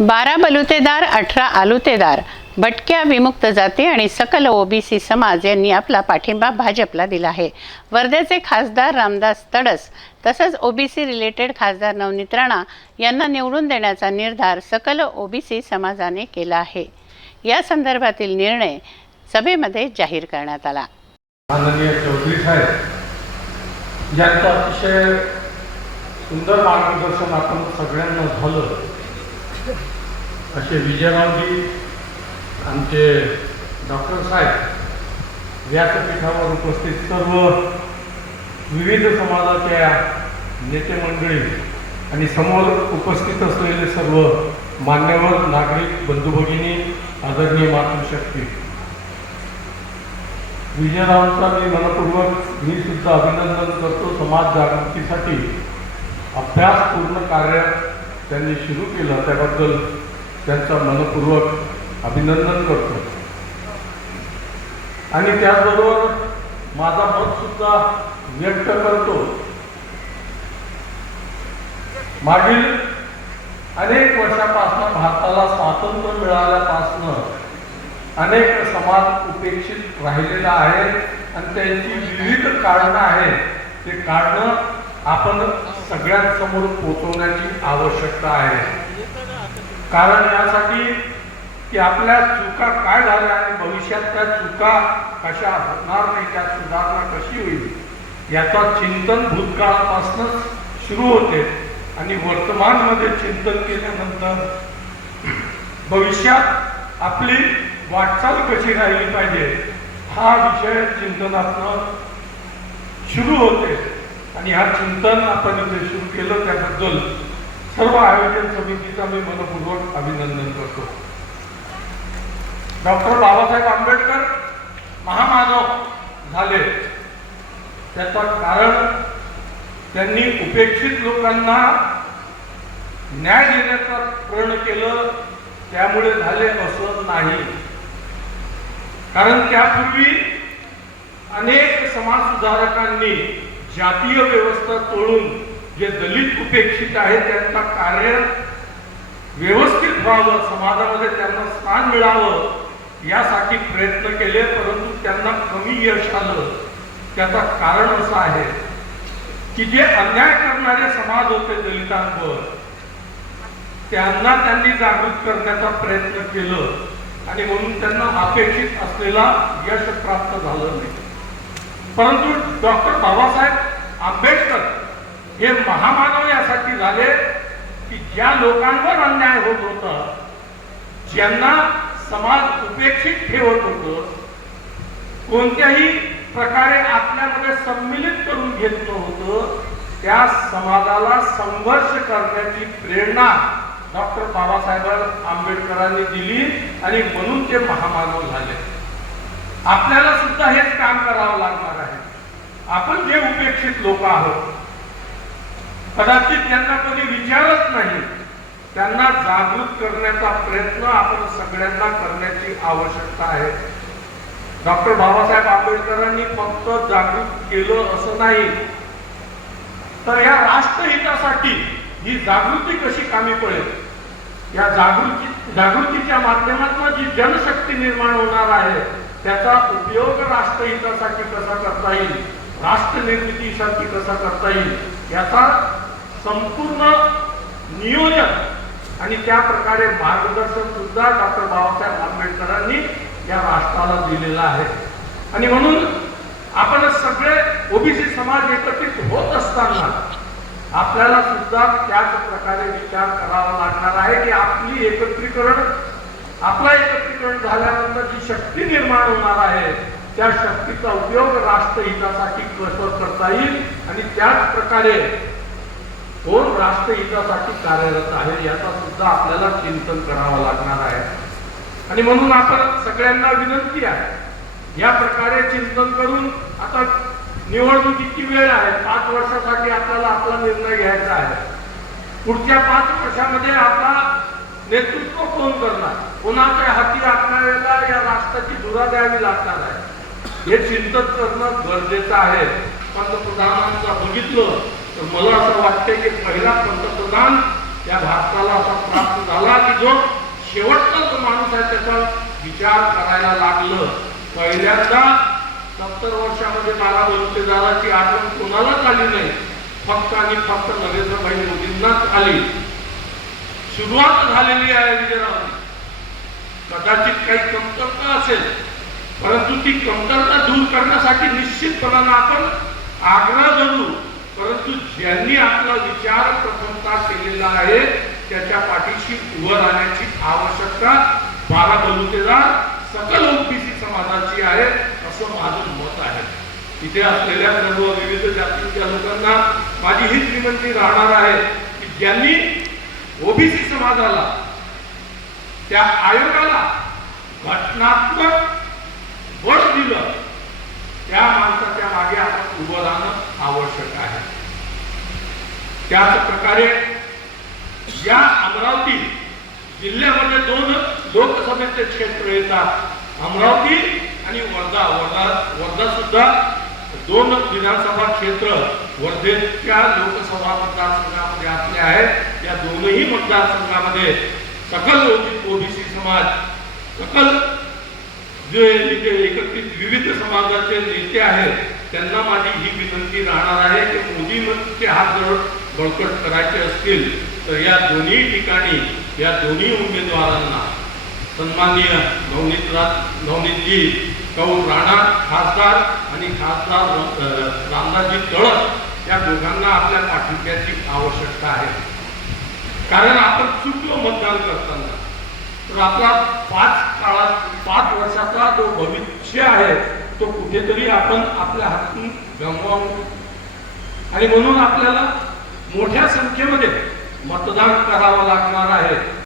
बारा बलुतेदार अठरा आलुतेदार भटक्या विमुक्त जाती आणि सकल ओबीसी समाज यांनी आपला पाठिंबा भाजपला दिला आहे. वर्ध्याचे खासदार रामदास तडस तसंच ओबीसी रिलेटेड खासदार नवनीत राणा यांना निवडून देण्याचा निर्धार सकल ओबीसी समाजाने केला आहे. या संदर्भातील निर्णय सभेमध्ये जाहीर करण्यात आला. माननीय चौधरी साहेब यांचं अतिशय सुंदर मार्गदर्शन आपण सगळ्यांना झालं. असे विजयरावजी आमचे डॉक्टर साहेब व्यासपीठावर उपस्थित सर्व विविध समाजाच्या नेते मंडळी आणि समोर उपस्थित असलेले सर्व मान्यवर नागरिक बंधू भगिनी आदरणीय मातृशक्ती विजयरावांचा मी मनपूर्वक मी सुद्धा अभिनंदन करतो समाज जागृतीसाठी. अभ्यास पूर्ण कार्य त्यांनी सुरू केलं त्याबद्दल त्यांचा मनपूर्वक अभिनंदन करतो. आणि त्याचबरोबर माझा मत सुद्धा व्यक्त करतो. मागील अनेक वर्षापासून भारताला स्वातंत्र्य मिळाल्यापासून अनेक समाज उपेक्षित राहिलेला आहे. आणि त्यांची विविध कारणं आहेत. ते कारणं आपण सगळ्यांसमोर पोचवण्याची आवश्यकता आहे. कारण यासाठी की आपल्या चुका काय झाल्या आणि भविष्यात त्या चुका कशा होणार नाही त्या सुधारणा कशी होईल याचा चिंतन भूतकाळापासूनच सुरू होते. आणि वर्तमानमध्ये चिंतन केल्यानंतर भविष्यात आपली वाटचाल कशी राहिली पाहिजे हा विषय चिंतनातनं सुरू होते. आणि हा चिंतन आपण इथे सुरू केलं त्याबद्दल सर्व आयोजन समितीचा मी मनपूर्वक अभिनंदन करतो. डॉक्टर बाबासाहेब आंबेडकर महामानव झाले. त्याचं कारण त्यांनी उपेक्षित लोकांना न्याय देण्याचा प्रण केलं त्यामुळे झाले असं नाही. कारण त्यापूर्वी अनेक समाज सुधारकांनी जातीय व्यवस्था तोडून जे दलित उपेक्षित आहेत त्यांचा कार्य व्यवस्थित व्हावं समाजामध्ये त्यांना स्थान मिळावं यासाठी प्रयत्न केले परंतु त्यांना कमी यश आलं. त्याचा कारण असं आहे की जे अन्याय करणारे समाज होते दलितांवर त्यांना त्यांनी जागृत करण्याचा प्रयत्न केलं आणि म्हणून त्यांना अपेक्षित असलेला यश प्राप्त झालं नाही. परंतु डॉक्टर बाबासाहेब आंबेडकर हे महामानव यासाठी झाले की ज्या लोकांवर अन्याय होत होता ज्यांना समाज उपेक्षित ठेवत होत कोणत्याही प्रकारे आपल्यामध्ये सम्मिलित करून घेतलं होतं त्या समाजाला संघर्ष करण्याची प्रेरणा डॉक्टर बाबासाहेब आंबेडकरांनी दिली आणि म्हणून ते महामानव झाले. आपल्याला सुद्धा हेच काम करावं लागणार आहे. आपण जे उपेक्षित लोक आहोत कदाचित त्यांना कधी विचारत नाही त्यांना जागृत करण्याचा प्रयत्न आपण सगळ्यांना करण्याची आवश्यकता आहे. डॉक्टर बाबासाहेब आंबेडकरांनी फक्त जागृत केलं असं नाही. तर या राष्ट्रहितासाठी ही जागृती कशी कामी पडेल? या जागृती जागृतीच्या माध्यमातून जी जनशक्ती निर्माण होणार आहे त्याचा उपयोग राष्ट्रहितासाठी कसा करता येईल? राष्ट्र निर्मितीसाठी कसा करता येईल? याचा संपूर्ण नियोजन आणि त्या प्रकारे मार्गदर्शन सुद्धा डॉक्टर बाबासाहेब आंबेडकरांनी या राष्ट्राला दिलेला आहे. आणि म्हणून आपण सगळे ओबीसी समाज एकत्रित होत असताना आपल्याला सुद्धा त्याच प्रकारे विचार करावा लागणार आहे की आपली एकत्रीकरण आपला एकत्रीकरण झाल्यानंतर जी शक्ती निर्माण होणार आहे त्या शक्तीचा उपयोग राष्ट्रहितासाठी कसं करता येईल आणि त्याच प्रकारे कोण राष्ट्रहितासाठी कार्यरत आहे याचा सुद्धा आपल्याला चिंतन करावं लागणार आहे. आणि म्हणून आपण सगळ्यांना विनंती आहे या प्रकारे चिंतन करून आता निवडणुकीची वेळ आहे पाच वर्षासाठी आपल्याला आपला निर्णय घ्यायचा आहे. पुढच्या पाच वर्षामध्ये आपला नेतृत्व कोण करणार? कोणाच्या हाती आपल्याला या राष्ट्राची धुरा द्यावी लागणार आहे? हे चिंतन करणं गरजेचं आहे. पंतप्रधानांचा बघितलं तर मला असं वाटतं की पहिला पंतप्रधान या भारताला असा प्राप्त झाला की जो शेवटचा जो माणूस आहे त्याचा विचार करायला लागलं. पहिल्यांदा सत्तर वर्षामध्ये मला बलुतेदाराची आठवण कोणालाच आली नाही. फक्त आणि फक्त नरेंद्रभाई मोदींनाच आली. सुरुवात झालेली आहे विजयरावांनी. कदाचित काही कमतरता असेल परंतु ती कमतरता दूर करण्यासाठी निश्चितपणानं आपण आग्रह धरू. परंतु ज्यांनी आपला विचार प्रथमता केलेला आहे त्याच्या पाठीशी उभं राहण्याची आवश्यकता बारा बलुतेदार सकल ओबीसी समाजाची आहे असं माझं मत आहे. तिथे असलेल्या सर्व विविध जातीच्या लोकांना माझी हीच विनंती राहणार आहे की ज्यांनी ओबीसी समाजाला त्या आयोगाला घटनात्मक बळ दिलं त्या माणसाच्या मागे आपण उभं राहणं आवश्यक आहे. त्याच प्रकारे या अमरावती जिल्ह्यामध्ये दोन लोकसभेचे क्षेत्र येतात. अमरावती आणि वर्धा. वर्धा वर्धा सुद्धा दोन विधानसभा क्षेत्र वर्धेच्या लोकसभा मतदारसंघामध्ये आपले आहेत. या दोनही मतदारसंघामध्ये सकल ओबीसी समाज सकल जे इथे एकत्रित विविध समाजाचे नेते आहेत त्यांना माझी ही विनंती राहणार आहे की मोदींचे हात जर बळकट करायचे असतील तर या दोन्ही ठिकाणी या दोन्ही उमेदवारांना सन्माननीय नवनीत नवनीतजी कौ राणा खासदार आणि खासदार रामदासजी तळक त्या दोघांना आपल्या पाठिंब्याची आवश्यकता आहे. कारण आपण चुकलो मतदान करताना तर आपला पाच काळात पाच वर्षाचा जो भविष्य आहे तो कुठेतरी आपण आपल्या हातून गमवावू आणि म्हणून आपल्याला मोठ्या संख्येमध्ये मतदान करावं लागणार आहे.